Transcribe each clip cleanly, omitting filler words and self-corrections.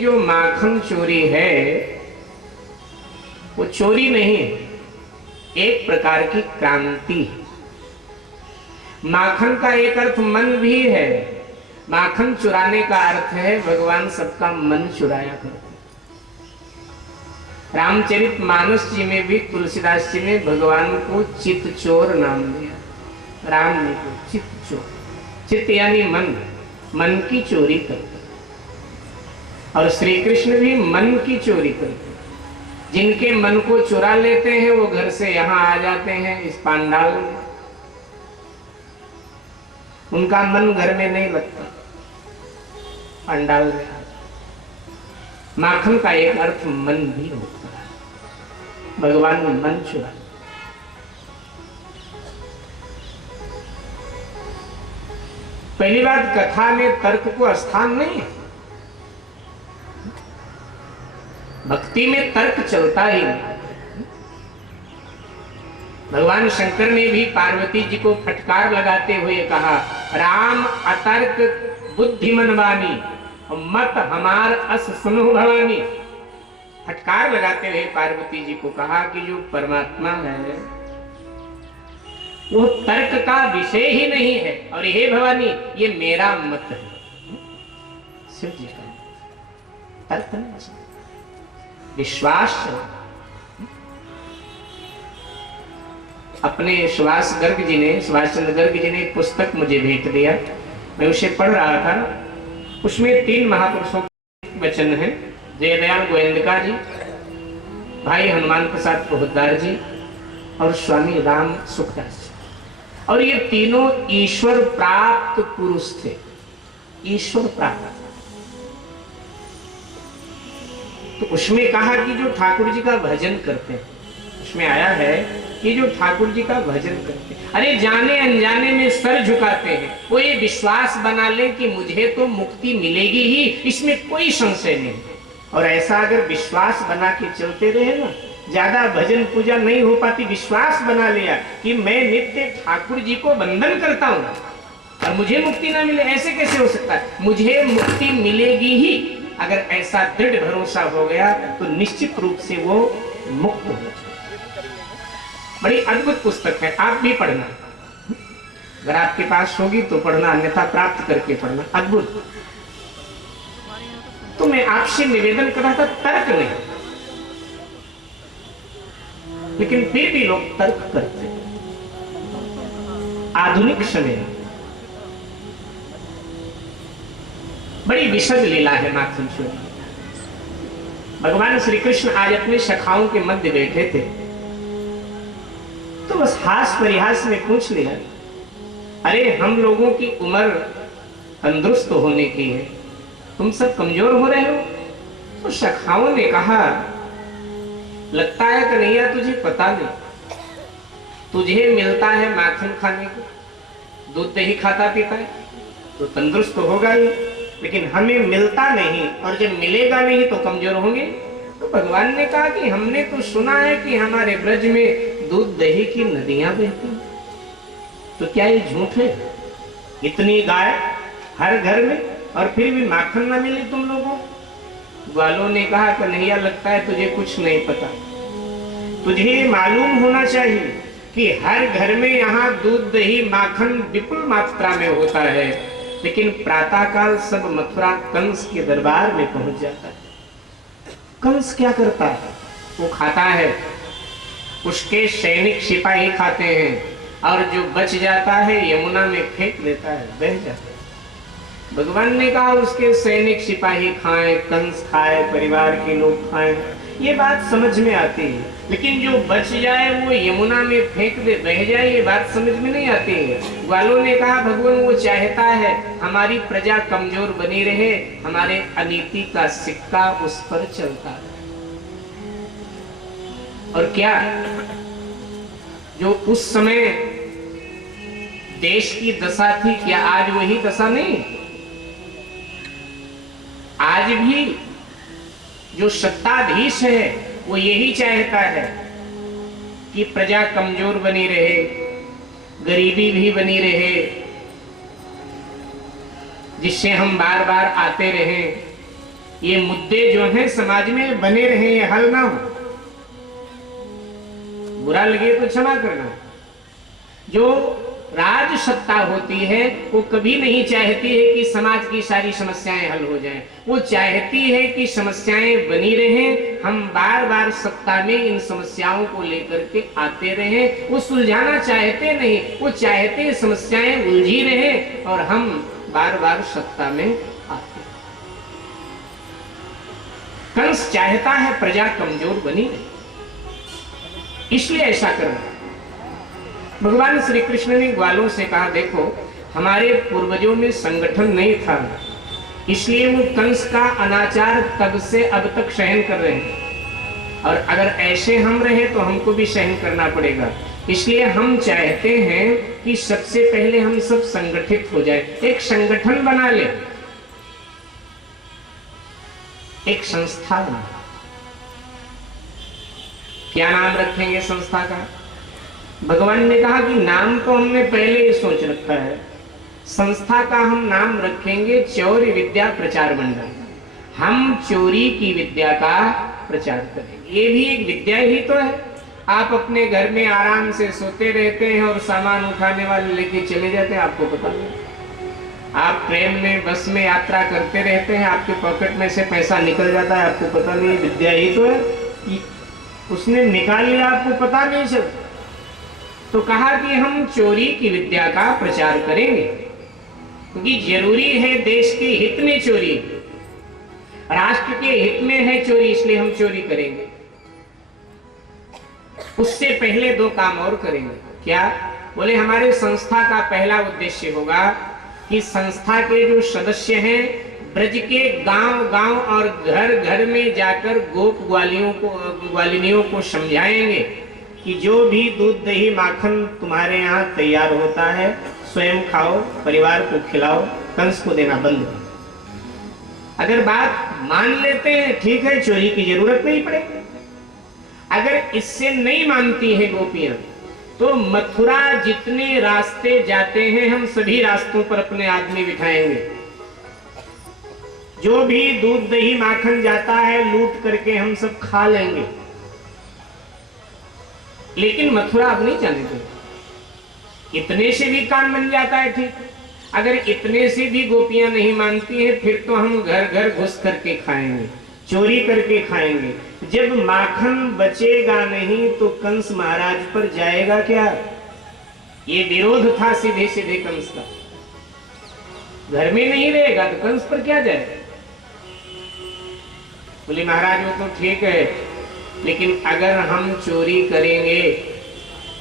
जो माखन चोरी है वो चोरी नहीं है, एक प्रकार की क्रांति है। माखन का एक अर्थ मन भी है। माखन चुराने का अर्थ है भगवान सबका मन चुराया करते। रामचरितमानस जी में भी तुलसीदास जी ने भगवान को चित्त चोर नाम दिया। राम ने को चित्त चोर, चित्त यानी मन, मन की चोरी करते। और श्री कृष्ण भी मन की चोरी करते। जिनके मन को चुरा लेते हैं वो घर से यहां आ जाते हैं इस पांडाल में। उनका मन घर में नहीं लगता, पांडाल में। माखन का एक अर्थ मन भी होता है। भगवान ने मन चुरा। पहली बात, कथा में तर्क को स्थान नहीं है। भक्ति में तर्क चलता ही नहीं। भगवान शंकर ने भी पार्वती जी को फटकार लगाते हुए कहा, राम अतर्क बुद्धिमनवानी मत हमार अस सुनो भवानी। फटकार लगाते हुए पार्वती जी को कहा कि जो परमात्मा है वो तर्क का विषय ही नहीं है, और हे भवानी ये मेरा मत है। शिव जी का तर्क नहीं, विश्वास। अपने सुभाष गर्ग जी ने, सुभाष चंद्र गर्ग जी ने एक पुस्तक मुझे भेंट दिया, मैं उसे पढ़ रहा था। उसमें 3 महापुरुषों के वचन हैं, जयदयाल गोविंदका जी, भाई हनुमान प्रसाद पोहद्दार जी और स्वामी राम सुखदास जी। और ये तीनों ईश्वर प्राप्त पुरुष थे, ईश्वर प्राप्त। तो उसमें कहा कि जो ठाकुर जी का भजन करते हैं, उसमें आया है कि जो ठाकुर जी का भजन करते हैं, अरे जाने अनजाने में सर झुकाते हैं, वो ये विश्वास बना ले कि मुझे तो मुक्ति मिलेगी ही, इसमें कोई संशय नहीं। और ऐसा अगर विश्वास बना के चलते रहे ना, ज्यादा भजन पूजा नहीं हो पाती। विश्वास बना लिया कि मैं नित्य ठाकुर जी को वंदन करता हूं और मुझे मुक्ति ना मिले, ऐसे कैसे हो सकता है? मुझे मुक्ति मिलेगी ही, अगर ऐसा दृढ़ भरोसा हो गया तो निश्चित रूप से वो मुक्त हो जाए। बड़ी अद्भुत पुस्तक है, आप भी पढ़ना। अगर आपके पास होगी तो पढ़ना, अन्यथा प्राप्त करके पढ़ना। अद्भुत। तो मैं आपसे निवेदन कर रहा था, तर्क नहीं, लेकिन फिर भी लोग तर्क करते। आधुनिक समय बड़ी विशद लीला है माखन चोरी। भगवान श्री कृष्ण आज अपने सखाओं के मध्य बैठे थे, तो बस हास परिहास में पूछ लिया, अरे हम लोगों की उम्र तंदुरुस्त होने की है, तुम सब कमजोर हो रहे हो। तो सखाओं ने कहा, लगता है कन्हैया तुझे पता नहीं, तुझे मिलता है माखन खाने को, दूध दही खाता पीता है तो तंदुरुस्त होगा ही, लेकिन हमें मिलता नहीं, और जब मिलेगा नहीं तो कमजोर होंगे। तो भगवान ने कहा कि हमने तो सुना है कि हमारे ब्रज में दूध दही की नदियां बहती, तो क्या ये झूठ है? इतनी गाय हर घर में और फिर भी माखन ना मिले तुम लोगों? ग्वालों ने कहा, कन्हैया लगता है तुझे कुछ नहीं पता। तुझे मालूम होना चाहिए कि हर घर में यहाँ दूध दही माखन विपुल मात्रा में होता है, लेकिन प्रातःकाल सब मथुरा कंस के दरबार में पहुंच जाता है। कंस क्या करता है? वो खाता है, उसके सैनिक सिपाही खाते हैं, और जो बच जाता है यमुना में फेंक देता है, बह जाता है। भगवान ने कहा उसके सैनिक सिपाही खाएं, कंस खाए, परिवार के लोग खाएं, ये बात समझ में आती है, लेकिन जो बच जाए वो यमुना में फेंक दे, बह जाए, ये बात समझ में नहीं आती है। ग्वालों ने कहा भगवान वो चाहता है हमारी प्रजा कमजोर बनी रहे, हमारे अनीति का सिक्का उस पर चलता है। और क्या जो उस समय देश की दशा थी, क्या आज वही दशा नहीं? आज भी जो सत्ताधीश है वो यही चाहता है कि प्रजा कमजोर बनी रहे, गरीबी भी बनी रहे, जिससे हम बार बार आते रहें, ये मुद्दे जो हैं समाज में बने रहे, ये हल ना हो। बुरा लगे तो क्षमा करना। जो राज सत्ता होती है वो कभी नहीं चाहती है कि समाज की सारी समस्याएं हल हो जाएं। वो चाहती है कि समस्याएं बनी रहें, हम बार बार सत्ता में इन समस्याओं को लेकर के आते रहें। वो सुलझाना चाहते नहीं, वो चाहते समस्याएं उलझी रहें और हम बार बार सत्ता में आते। कंस चाहता है प्रजा कमजोर बनी रहे, इसलिए ऐसा करना। भगवान श्री कृष्ण ने ग्वालों से कहा, देखो हमारे पूर्वजों में संगठन नहीं था, इसलिए वो कंस का अनाचार तब से अब तक सहन कर रहे हैं, और अगर ऐसे हम रहे तो हमको भी सहन करना पड़ेगा। इसलिए हम चाहते हैं कि सबसे पहले हम सब संगठित हो जाए, एक संगठन बना ले, एक संस्था बना। क्या नाम रखेंगे संस्था का? भगवान ने कहा कि नाम तो हमने पहले ही सोच रखा है। संस्था का हम नाम रखेंगे चौर्य विद्या प्रचार मंडल। हम चोरी की विद्या का प्रचार करेंगे। ये भी एक विद्या ही तो है। आप अपने घर में आराम से सोते रहते हैं और सामान उठाने वाले लेके चले जाते हैं, आपको पता नहीं। आप ट्रेन में बस में यात्रा करते रहते हैं, आपके पॉकेट में से पैसा निकल जाता है, आपको पता नहीं। विद्या ही तो है, उसने निकाल लिया, आपको पता नहीं चलता। तो कहा कि हम चोरी की विद्या का प्रचार करेंगे, क्योंकि जरूरी है, देश के हित में चोरी, राष्ट्र के हित में है चोरी, इसलिए हम चोरी करेंगे। उससे पहले दो काम और करेंगे। क्या? बोले हमारे संस्था का पहला उद्देश्य होगा कि संस्था के जो सदस्य हैं ब्रज के गांव-गांव और घर-घर में जाकर गोप ग्वालिनियों को समझाएंगे कि जो भी दूध दही माखन तुम्हारे यहाँ तैयार होता है स्वयं खाओ, परिवार को खिलाओ, कंस को देना बंद करो। अगर बात मान लेते हैं ठीक है, चोरी की जरूरत नहीं पड़ेगी। अगर इससे नहीं मानती है गोपियां, तो मथुरा जितने रास्ते जाते हैं हम सभी रास्तों पर अपने आदमी बिठाएंगे। जो भी दूध दही माखन जाता है लूट करके हम सब खा लेंगे, लेकिन मथुरा अब नहीं जाने देंगे। इतने से भी काम बन जाता है, ठीक। अगर इतने से भी गोपियां नहीं मानती हैं, फिर तो हम घर घर घुस करके खाएंगे, चोरी करके खाएंगे। जब माखन बचेगा नहीं तो कंस महाराज पर जाएगा क्या? ये विरोध था सीधे सीधे कंस का। घर में नहीं रहेगा तो कंस पर क्या जाएगा? बोले महाराज वो तो ठीक है, लेकिन अगर हम चोरी करेंगे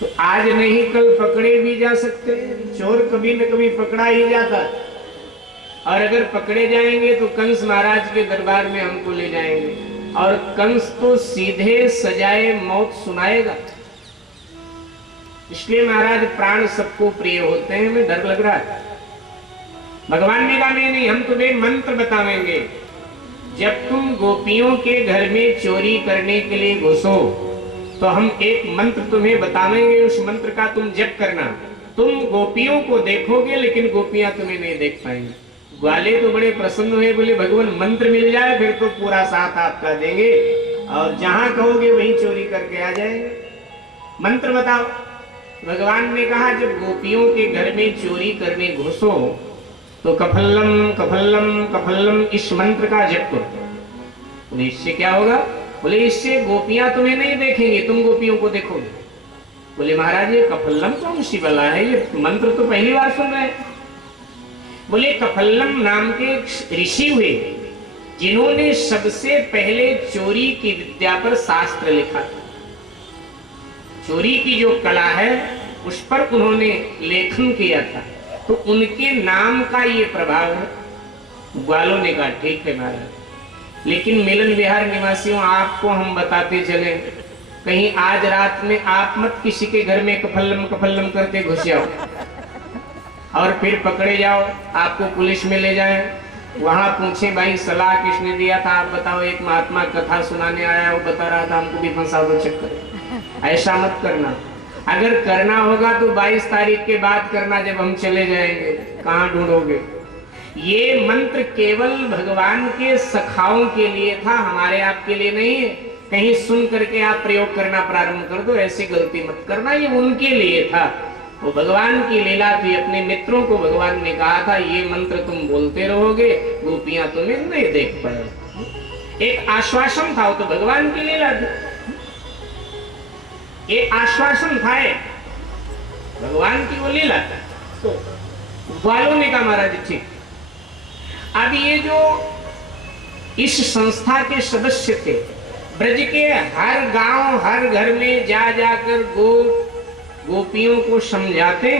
तो आज नहीं कल पकड़े भी जा सकते हैं। चोर कभी न कभी पकड़ा ही जाता, और अगर पकड़े जाएंगे तो कंस महाराज के दरबार में हमको ले जाएंगे, और कंस तो सीधे सजाए मौत सुनाएगा। इसलिए महाराज प्राण सबको प्रिय होते हैं, हमें डर लग रहा है। भगवान ने कहा नहीं, हम तुम्हें मंत्र बतावेंगे। जब तुम गोपियों के घर में चोरी करने के लिए घुसो तो हम एक मंत्र तुम्हें बतावेंगे, उस मंत्र का तुम जप करना। तुम गोपियों को देखोगे लेकिन गोपियां तुम्हें नहीं देख पाएंगी। ग्वाले तो बड़े प्रसन्न हुए, बोले भगवान मंत्र मिल जाए फिर तो पूरा साथ आपका देंगे, और जहां कहोगे वहीं चोरी करके आ जाएंगे। मंत्र बताओ। भगवान ने कहा जब गोपियों के घर में चोरी करने घुसो तो कफल्लम कफल्लम कफल्लम इस मंत्र का जप करो। बोले इससे क्या होगा? बोले इससे गोपियां तुम्हें नहीं देखेंगी, तुम गोपियों को देखोगे। बोले महाराज ये कफल्लम कौन सी बला है, ये मंत्र तो पहली बार सुन रहे हैं। बोले कफल्लम नाम के ऋषि हुए जिन्होंने सबसे पहले चोरी की विद्या पर शास्त्र लिखा था। चोरी की जो कला है उस पर उन्होंने लेखन किया था, तो उनके नाम का ये प्रभाव है। ग्वालों ने कहा ठीक है महाराज, लेकिन मिलन विहार निवासियों आपको हम बताते चले, कहीं आज रात में आप मत किसी के घर में कफल्लम कफल्लम करते घुस जाओ और फिर पकड़े जाओ, आपको पुलिस में ले जाए, वहां पूछे भाई सलाह किसने दिया था, आप बताओ। एक महात्मा कथा सुनाने आया, वो बता रहा था हमको भी फंसा दो चक्कर। ऐसा मत करना। अगर करना होगा तो 22 तारीख के बाद करना, जब हम चले जाएंगे। कहाँ ढूंढोगे? ये मंत्र केवल भगवान के सखाओं के लिए था, हमारे आपके लिए नहीं है। कहीं सुन करके आप प्रयोग करना प्रारंभ कर दो, ऐसी गलती मत करना। ये उनके लिए था, वो भगवान की लीला थी। अपने मित्रों को भगवान ने कहा था ये मंत्र तुम बोलते रहोगे, गोपियां तुम्हें नहीं देख पाए। एक आश्वासन था, वो तो भगवान की लीला थी। ये आश्वासन था, भगवान की वो लीला था। तो ग्वालों ने कहा महाराज ठीक। अब ये जो इस संस्था के सदस्य थे, ब्रज के हर गांव हर घर में जा जाकर गोपियों को समझाते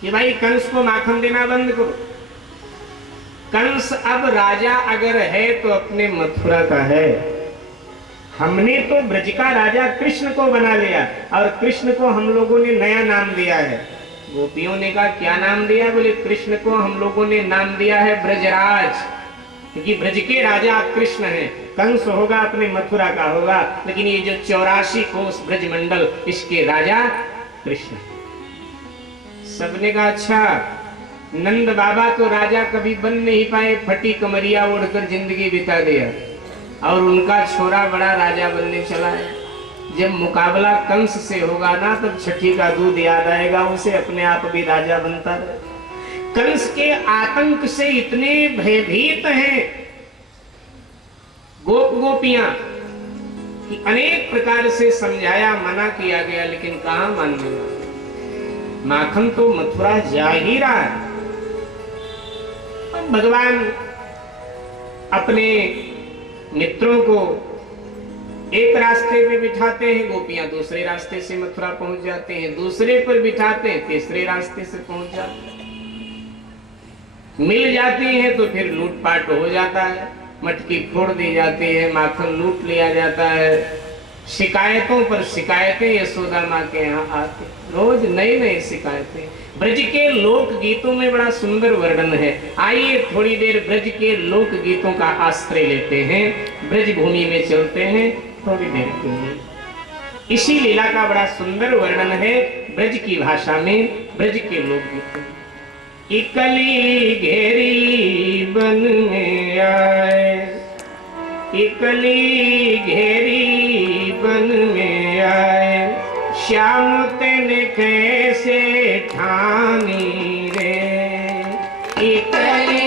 कि भाई कंस को माखन देना बंद करो। कंस अब राजा अगर है तो अपने मथुरा का है। हमने तो ब्रज का राजा कृष्ण को बना लिया, और कृष्ण को हम लोगों ने नया नाम दिया है। गोपियों ने कहा क्या नाम दिया? बोले कृष्ण को हम लोगों ने नाम दिया है ब्रजराज, क्योंकि ब्रज के राजा कृष्ण हैं। कंस होगा अपने मथुरा का होगा, लेकिन ये जो 84 कोस ब्रजमंडल, इसके राजा कृष्ण। सबने कहा अच्छा, नंद बाबा तो राजा कभी बन नहीं पाए, फटी कमरिया ओढ़कर जिंदगी बिता दिया, और उनका छोरा बड़ा राजा बनने चला है। जब मुकाबला कंस से होगा ना, तब छठी का दूध याद आएगा उसे, अपने आप भी राजा बनता रहे। कंस के आतंक से इतने भयभीत हैं गोपियां कि अनेक प्रकार से समझाया, मना किया गया, लेकिन कहां मानने वाले। माखन तो मथुरा जा ही रहा है। अब भगवान अपने मित्रों को एक रास्ते पे बिठाते हैं, गोपियां दूसरे रास्ते से मथुरा पहुंच जाते हैं, दूसरे पर बिठाते हैं, तीसरे रास्ते से पहुंच जाते हैं। मिल जाती हैं तो फिर लूटपाट हो जाता है, मटकी फोड़ दी जाती है, माखन लूट लिया जाता है। शिकायतों पर शिकायतें यशोदा माँ के यहाँ आती, रोज नई नई शिकायतें। ब्रज के लोक गीतों में बड़ा सुंदर वर्णन है। आइए थोड़ी देर ब्रज के लोक गीतों का आश्रय लेते हैं, ब्रज भूमि में चलते हैं थोड़ी देर के लिए। इसी लीला का बड़ा सुंदर वर्णन है ब्रज की भाषा में, ब्रज के लोक गीतों। इकली घेरी बन में आए, इकली घेरी बन में आए, श्याम तेने कैसे ठानी रे। इकली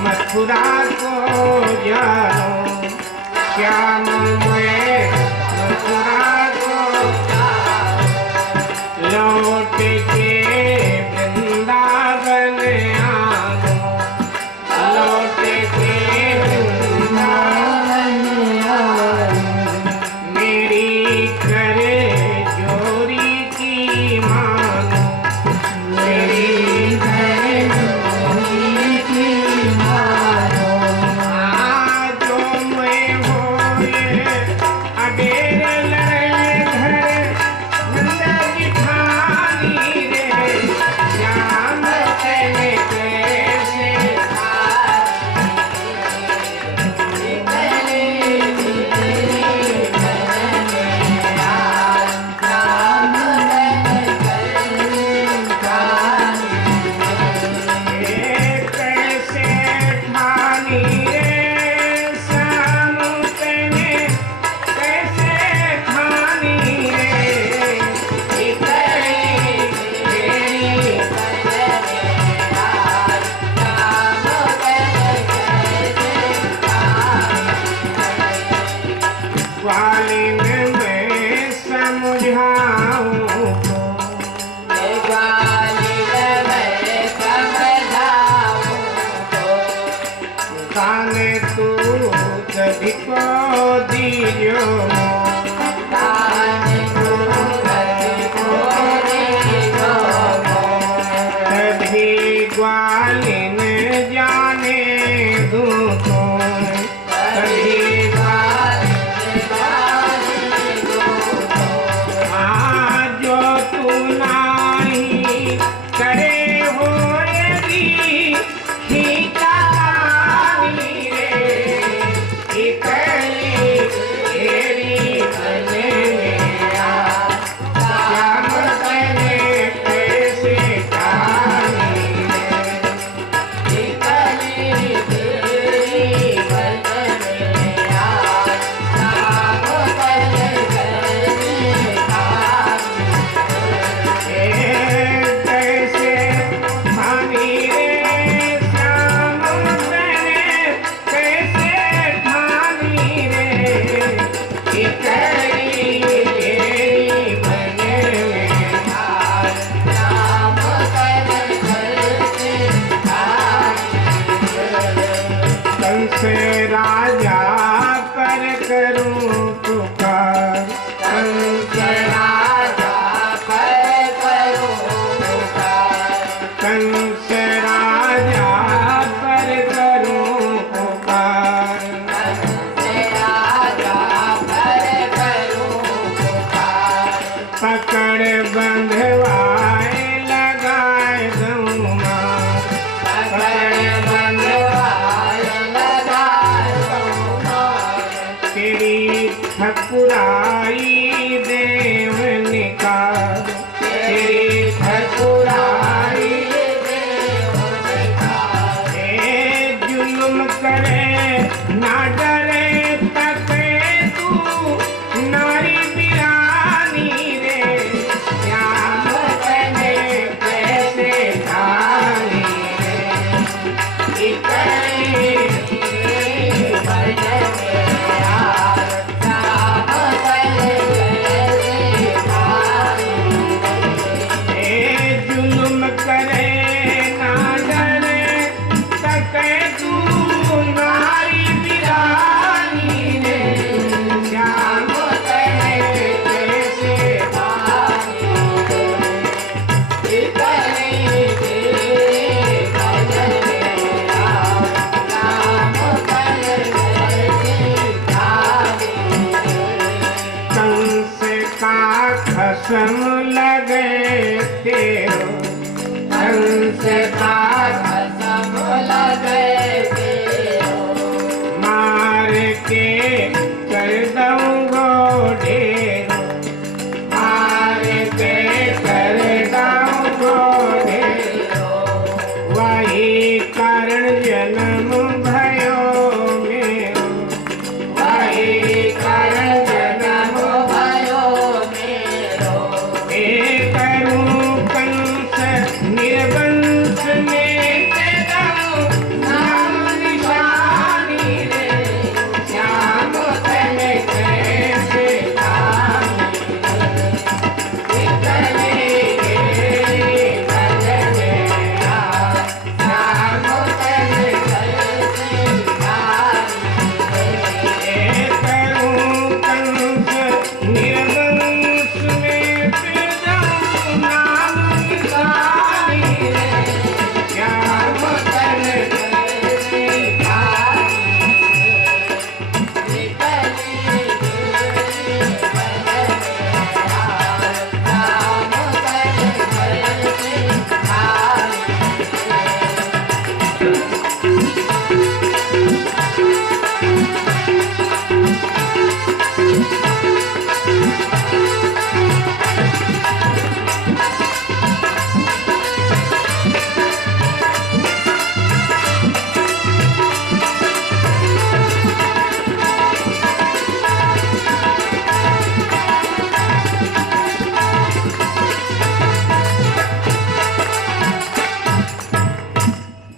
मथुरा को जानो, श्याम में मथुरा को लौट के वृंदावन आनो, लौट के वृंदावन आनो, मेरी करे जोरी की मानो, मेरी करे जोरी की को करे ना डरे तके तू नारी बिरानी रे श्याम तने कैसे जानी रे इतने जुल्म करे ना डरे तके तू नारी बिरानी रे श्याम तने कैसे जानी कंस का खसम लगे तेरो कंस का खसम लगे तेरो मार के कर दूंगो ढेरो मार के कर दूंगो ढेरो वही कारण जन्म भयो मेरो वही कारण जन्म भयो मेरो एक कंस निर्वंश में तेरा नाम निशानी रे श्याम तने कैसे जानी रे इतने श्याम तने कैसे जानी कंस निर्वंश में तेरा नाम निशानी रे श्याम तने कैसे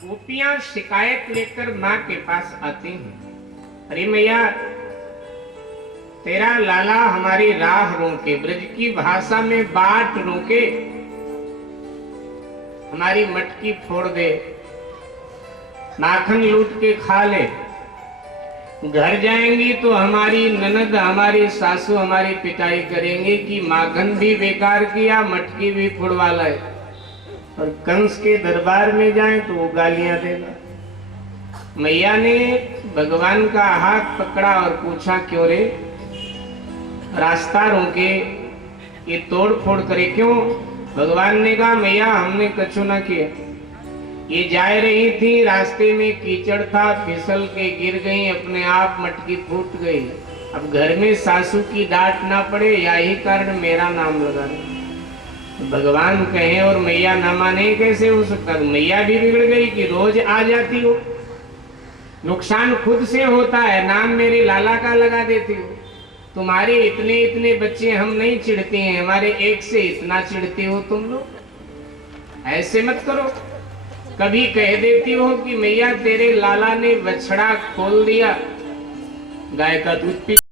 गोपियां शिकायत लेकर माँ के पास आती हैं। अरे मैया, तेरा लाला हमारी राह रोके, ब्रज की भाषा में बाट रोके, हमारी मटकी फोड़ दे, माखन लूट के खा ले। घर जाएंगी तो हमारी ननद, हमारी सासू हमारी पिटाई करेंगे कि माखन भी बेकार किया, मटकी भी फुड़वा लाए। और कंस के दरबार में जाए तो वो गालियां देगा। मैया ने भगवान का हाथ पकड़ा और पूछा, क्यों रे, रास्ता रोके, ये तोड़ फोड़ करे क्यों? भगवान ने कहा, मैया हमने कछु ना किया, ये जा रही थी, रास्ते में कीचड़ था, फिसल के गिर गई, अपने आप मटकी फूट गई। अब घर में सासू की डांट ना पड़े, यही कारण मेरा नाम लगा रहे। भगवान कहे और मैया ना माने, कैसे हो सकता? मैया भी बिगड़ गई कि रोज आ जाती हो, नुकसान खुद से होता है, नाम मेरे लाला का लगा देती हो। तुम्हारे इतने इतने बच्चे हम नहीं चिढ़ते हैं, हमारे एक से इतना चिढ़ते हो तुम लोग। ऐसे मत करो। कभी कह देती हो कि मैया तेरे लाला ने बछड़ा खोल दिया, गाय का दूध पी